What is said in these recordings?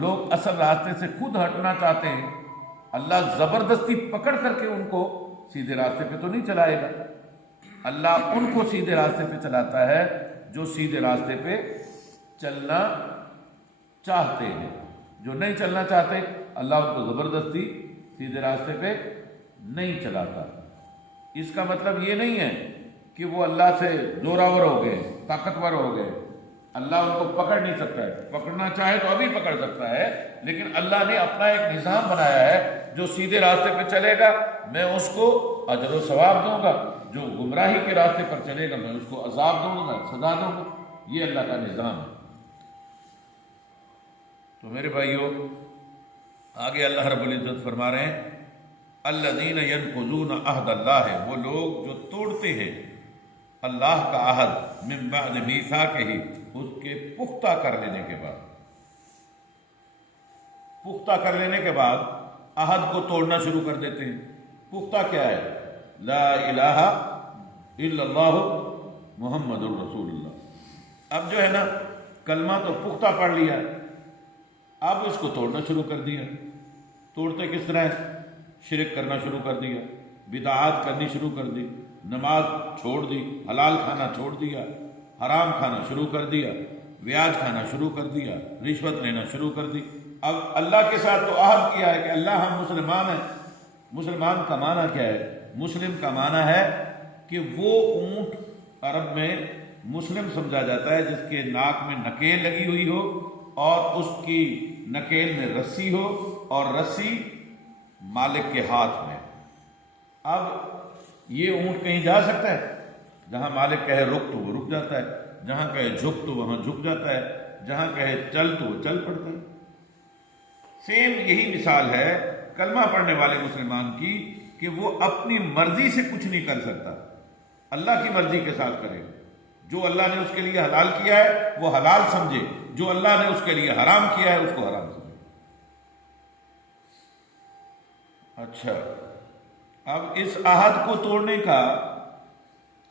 لوگ اصل راستے سے خود ہٹنا چاہتے ہیں، اللہ زبردستی پکڑ کر کے ان کو سیدھے راستے پہ تو نہیں چلائے گا۔ اللہ ان کو سیدھے راستے پہ چلاتا ہے جو سیدھے راستے پہ چلنا چاہتے ہیں۔ جو نہیں چلنا چاہتے اللہ ان کو زبردستی سیدھے راستے پہ نہیں چلاتا۔ اس کا مطلب یہ نہیں ہے کہ وہ اللہ سے زوراور ہو گئے، طاقتور ہو گئے، اللہ ان کو پکڑ نہیں سکتا ہے۔ پکڑنا چاہے تو ابھی پکڑ سکتا ہے، لیکن اللہ نے اپنا ایک نظام بنایا ہے، جو سیدھے راستے پہ چلے گا میں اس کو اجر و ثواب دوں گا، جو گمراہی کے راستے پر چلے گا میں اس کو عذاب دوں گا، سزا دوں گا۔ یہ اللہ کا نظام ہے۔ تو میرے بھائیوں، آگے اللہ رب العزت فرما رہے ہیں الذین ینقضون عہد اللہ، ہے وہ لوگ جو توڑتے ہیں اللہ کا عہد، من بعد میثاقہ، اس کے پختہ کر لینے کے بعد۔ پختہ کر لینے کے بعد عہد کو توڑنا شروع کر دیتے ہیں۔ پختہ کیا ہے؟ لا الہ الا اللہ محمد الرسول اللہ۔ اب جو ہے نا، کلمہ تو پختہ پڑھ لیا، اب اس کو توڑنا شروع کر دیا۔ توڑتے کس طرح ہے؟ شرک کرنا شروع کر دیا، بدعات کرنی شروع کر دی، نماز چھوڑ دی، حلال کھانا چھوڑ دیا، حرام کھانا شروع کر دیا، بیاج کھانا شروع کر دیا، رشوت لینا شروع کر دی۔ اب اللہ کے ساتھ تو عہد کیا ہے کہ اللہ ہم مسلمان ہیں۔ مسلمان کا معنی کیا ہے؟ مسلم کا معنی ہے کہ وہ اونٹ، عرب میں مسلم سمجھا جاتا ہے جس کے ناک میں نکیل لگی ہوئی ہو اور اس کی نکیل میں رسی ہو اور رسی مالک کے ہاتھ میں۔ اب یہ اونٹ کہیں جا سکتا ہے؟ جہاں مالک کہے رک تو وہ رک جاتا ہے، جہاں کہے جھک تو وہاں جھک جاتا ہے، جہاں کہے چل تو وہ چل پڑتا ہے۔ سیم یہی مثال ہے کلمہ پڑھنے والے مسلمان کی کہ وہ اپنی مرضی سے کچھ نہیں کر سکتا، اللہ کی مرضی کے ساتھ کرے۔ جو اللہ نے اس کے لیے حلال کیا ہے وہ حلال سمجھے، جو اللہ نے اس کے لیے حرام کیا ہے اس کو حرام سمجھے۔ اچھا، اب اس عہد کو توڑنے کا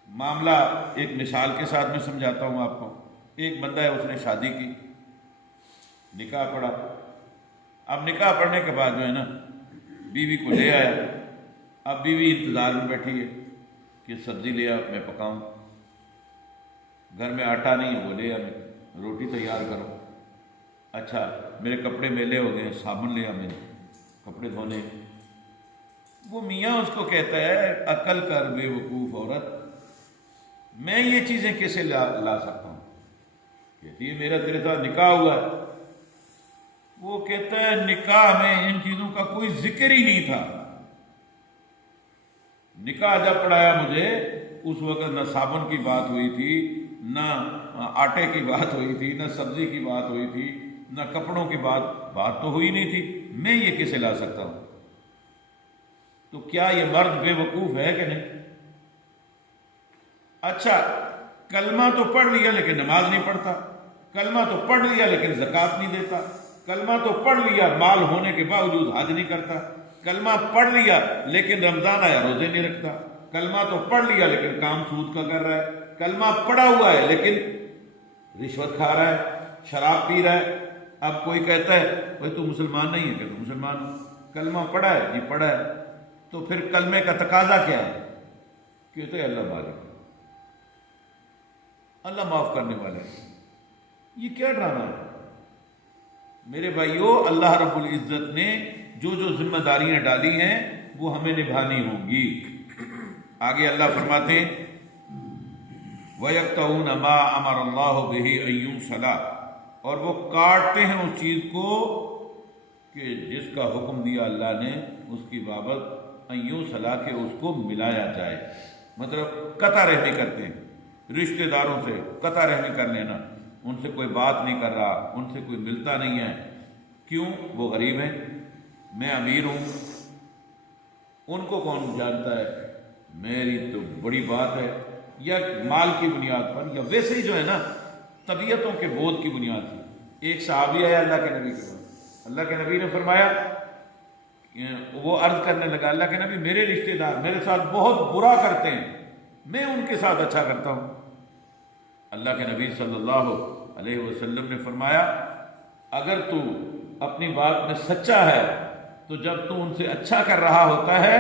معاملہ ایک مثال کے ساتھ میں سمجھاتا ہوں آپ کو۔ ایک بندہ ہے، اس نے شادی کی، نکاح پڑھا۔ اب نکاح پڑھنے کے بعد جو ہے نا، بیوی کو لے آیا۔ اب بیوی انتظار میں بیٹھی ہے کہ سبزی لے آ میں پکاؤں، گھر میں آٹا نہیں ہے، وہ لے آ میں روٹی تیار کرو۔ اچھا، میرے کپڑے میلے ہو گئے، صابن لے آ میں کپڑے دھونے۔ وہ میاں اس کو کہتا ہے عقل کر بے وقوف عورت، میں یہ چیزیں کیسے لا سکتا ہوں؟ کہتی ہے میرا تیرے ساتھ نکاح ہوا ہے۔ وہ کہتا ہے نکاح میں ان چیزوں کا کوئی ذکر ہی نہیں تھا۔ نکاح جب پڑھایا مجھے اس وقت نہ صابن کی بات ہوئی تھی، نہ آٹے کی بات ہوئی تھی، نہ سبزی کی بات ہوئی تھی، نہ کپڑوں کی بات تو ہوئی نہیں تھی، میں یہ کیسے لا سکتا ہوں؟ تو کیا یہ مرد بے وقوف ہے کہ نہیں؟ اچھا، کلمہ تو پڑھ لیا لیکن نماز نہیں پڑھتا، کلمہ تو پڑھ لیا لیکن زکوٰۃ نہیں دیتا، کلمہ تو پڑھ لیا مال ہونے کے باوجود حج نہیں کرتا، کلمہ پڑھ لیا لیکن رمضان آیا روزے نہیں رکھتا، کلمہ تو پڑھ لیا لیکن کام سود کا کر رہا ہے، کلمہ پڑھا ہوا ہے لیکن رشوت کھا رہا ہے، شراب پی رہا ہے۔ اب کوئی کہتا ہے بھائی تو مسلمان نہیں ہے، کہ تو مسلمان ہو، کلمہ پڑھا ہے؟ جی پڑھا ہے۔ تو پھر کلمے کا تقاضا کیا ہے؟ کہتے ہیں اللہ مالک، اللہ معاف کرنے والا ہے۔ یہ کیا ڈرامہ ہے؟ میرے بھائیوں، اللہ رب العزت نے جو جو ذمہ داریاں ڈالی ہیں وہ ہمیں نبھانی ہوں گی۔ آگے اللہ فرماتے ہیں وَيَقْطَعُونَ مَا أَمَرَ اللَّهُ بِهِ أَن يُوصَلَ، اور وہ کاٹتے ہیں اس چیز کو کہ جس کا حکم دیا اللہ نے اس کی بابت، ان یوصل، کہ اس کو ملایا جائے۔ مطلب قطع رحمی کرتے ہیں، رشتہ داروں سے قطع رحمی کر لینا، ان سے کوئی بات نہیں کر رہا، ان سے کوئی ملتا نہیں ہے۔ کیوں؟ وہ غریب ہیں، میں امیر ہوں، ان کو کون جانتا ہے، میری تو بڑی بات ہے۔ یا مال کی بنیاد پر، یا ویسے ہی جو ہے نا طبیعتوں کے بودھ کی بنیاد پر۔ ایک صحابی آیا اللہ کے نبی کے پاس، اللہ کے نبی نے فرمایا، وہ عرض کرنے لگا اللہ کے نبی میرے رشتہ دار میرے ساتھ بہت برا کرتے ہیں، میں ان کے ساتھ اچھا کرتا ہوں۔ اللہ کے نبی صلی اللہ علیہ وسلم نے فرمایا اگر تو اپنی بات میں سچا ہے تو جب تو ان سے اچھا کر رہا ہوتا ہے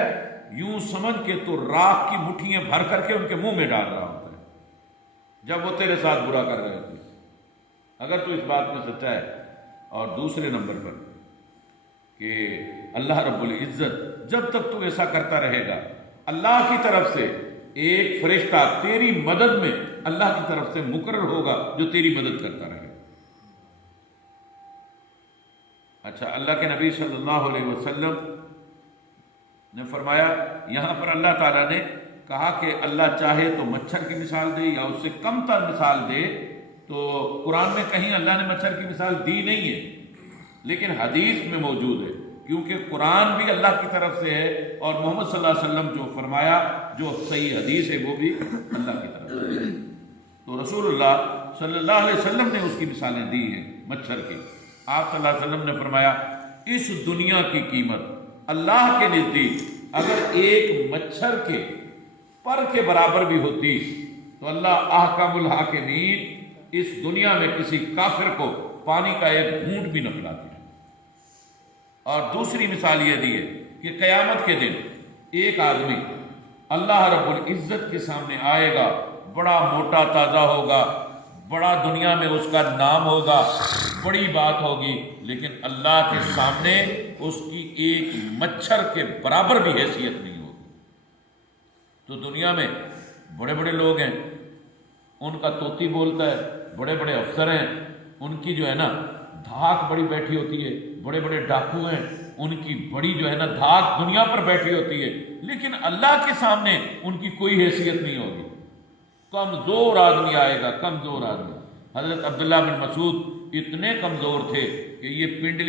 یوں سمجھ کے تو راکھ کی مٹھیاں بھر کر کے ان کے منہ میں ڈال رہا ہوتا ہے جب وہ تیرے ساتھ برا کر رہے ہوتے، اگر تو اس بات میں سچا ہے۔ اور دوسرے نمبر پر کہ اللہ رب العزت جب تک تو ایسا کرتا رہے گا اللہ کی طرف سے ایک فرشتہ تیری مدد میں اللہ کی طرف سے مقرر ہوگا جو تیری مدد کرتا رہے گا۔ اچھا، اللہ کے نبی صلی اللہ علیہ وسلم نے فرمایا، یہاں پر اللہ تعالیٰ نے کہا کہ اللہ چاہے تو مچھر کی مثال دے یا اس سے کم تر مثال دے، تو قرآن میں کہیں اللہ نے مچھر کی مثال دی نہیں ہے، لیکن حدیث میں موجود ہے، کیونکہ قرآن بھی اللہ کی طرف سے ہے اور محمد صلی اللہ علیہ وسلم جو فرمایا جو صحیح حدیث ہے وہ بھی اللہ کی طرف سے ہے۔ تو رسول اللہ صلی اللہ علیہ وسلم نے اس کی مثالیں دی ہیں مچھر کی۔ آپ صلی اللہ علیہ وسلم نے فرمایا اس دنیا کی قیمت اللہ کے نزدیک اگر ایک مچھر کے پر کے برابر بھی ہوتی تو اللہ احکم الحاکمین اس دنیا میں کسی کافر کو پانی کا ایک گھونٹ بھی نہ پلاتی۔ اور دوسری مثال یہ دی ہے کہ قیامت کے دن ایک آدمی اللہ رب العزت کے سامنے آئے گا، بڑا موٹا تازہ ہوگا، بڑا دنیا میں اس کا نام ہوگا، بڑی بات ہوگی، لیکن اللہ کے سامنے اس کی ایک مچھر کے برابر بھی حیثیت نہیں ہوگی۔ تو دنیا میں بڑے بڑے لوگ ہیں، ان کا طوطی بولتا ہے، بڑے بڑے افسر ہیں، ان کی جو ہے نا دھاک بڑی بیٹھی ہوتی ہے، بڑے بڑے ڈاکو ہیں، ان کی بڑی جو ہے نا دھاک دنیا پر بیٹھی ہوتی ہے، لیکن اللہ کے سامنے ان کی کوئی حیثیت نہیں ہوگی۔ کمزور آدمی آئے گا، کمزور آدمی۔ حضرت عبداللہ بن مسعود اتنے کمزور تھے کہ یہ پنڈلی